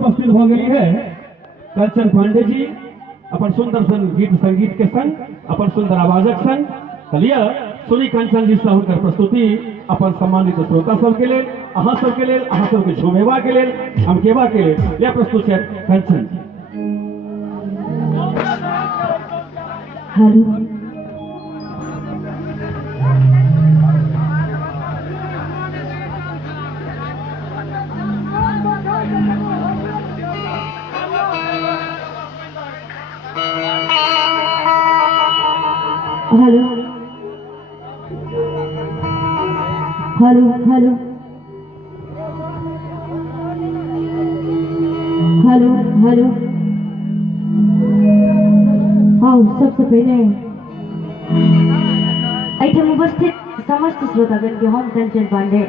उपस्थित हो गई है कंचन पांडे जी अपन सुंदर गीत संगीत के संग अपन सुंदर आवाजक संग कलिया सुनी कंचन जी से हुनकर प्रस्तुति अपन सम्मानित श्रोता सब के लिए अहाँ सब के लिए अहाँ सब के झुमेवा के लिए हम केवा के लिए यह प्रस्तुत है Kanchan ji. Hello hello hello hello hello hello आओ सबसे पहले ऐठम उपस्थित समस्त श्रोतागण के हम कंचन पांडे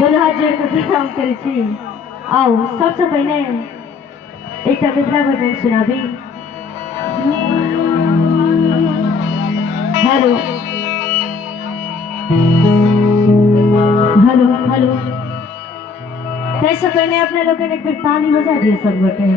दोनों हाथ जोड़ कर प्रणाम करे छी। आओ सबसे पहले एक मिथिला भजन सुनाबी। हेलो हेलो हेलो कैसे पहले अपने लोगों ने एक बार ताली बजा दिए सब बटे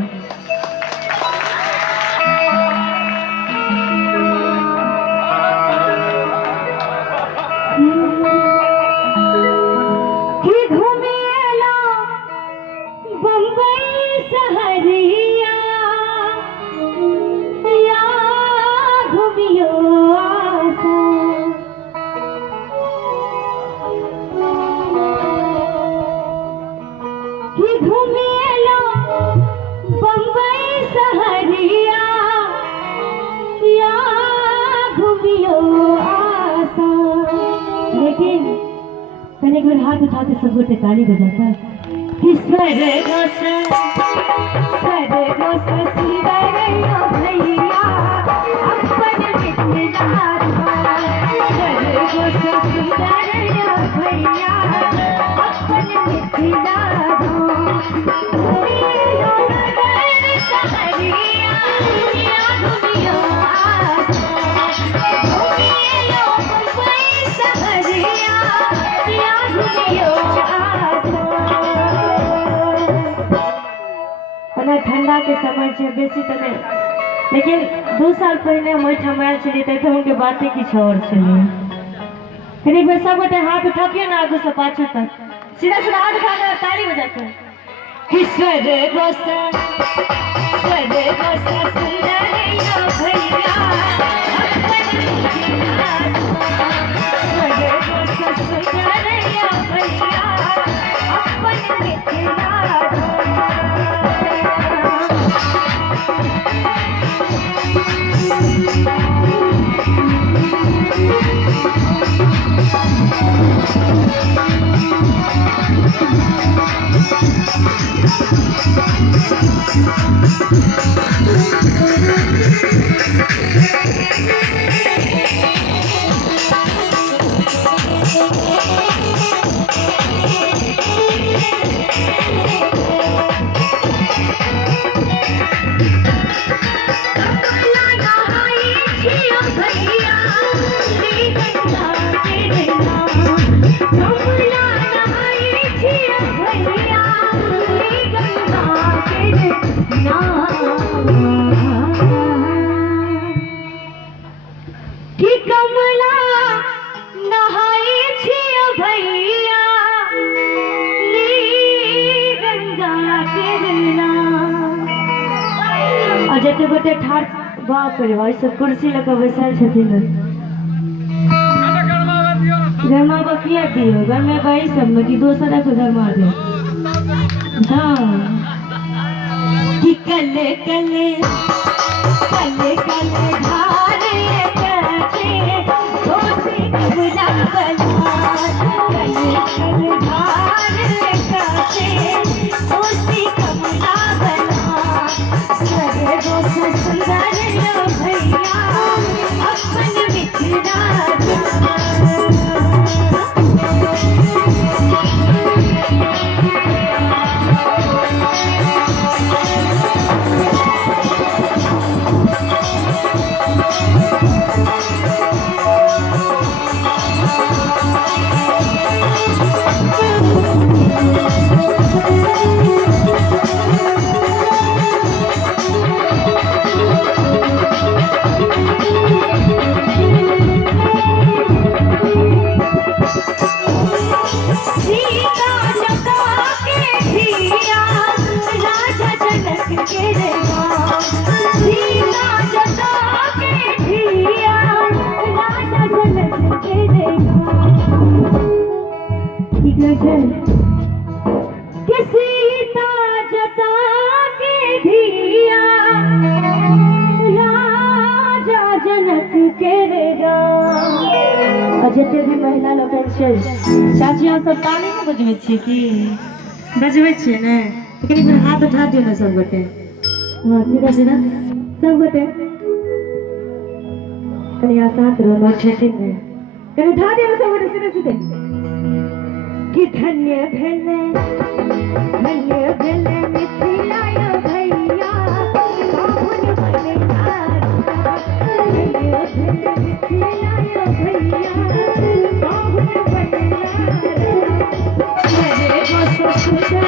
एक बार हाथ उठा के सब गोटे ताली बजाता कि सरे गोसे सुंदरैया भैया अपन मिथिला सरे गोसे सुंदरैया भैया अपन मिथिला ठंडा के समय से बेसी तो नहीं, लेकिन 2 साल पहले हम आयल चलिए थे उनके बातें कुछ और चलिए। फिर एक बार सब गोटे हाथ उठाइए ना आगू से पाछू तक सीधा सीधा हाथ उठाकर ताली बजाते हैं। जते गोटे ठार बाप रे भाई सब कुर्सी लगा बैसल छथिन गरमा बकिया दियो घर में भाई सब में कि दोसरा को गरमा दे हाँ कि कले कले कले कले धारे कचे दोसी कबला कला कले सीता जटा के धिया राजा जनक के रेगा। जते भी महिला लोग छै चाची हम सब ताली में बजबै छियै कि बजबै छियै ने, कनी फिर हाथ उठा दियो ना सब गोटे। हाँ सीधा सीधा सब गोटे कनी आसान रहो छथिन ने, कनी उठा दियो सब गोटे सीधे सीधे कि धन्य भेले मिथिलाय भैया कौन बने राजा। धन्य भेले मिथिलाय भैया कौन बने राजा। मेरे को सुख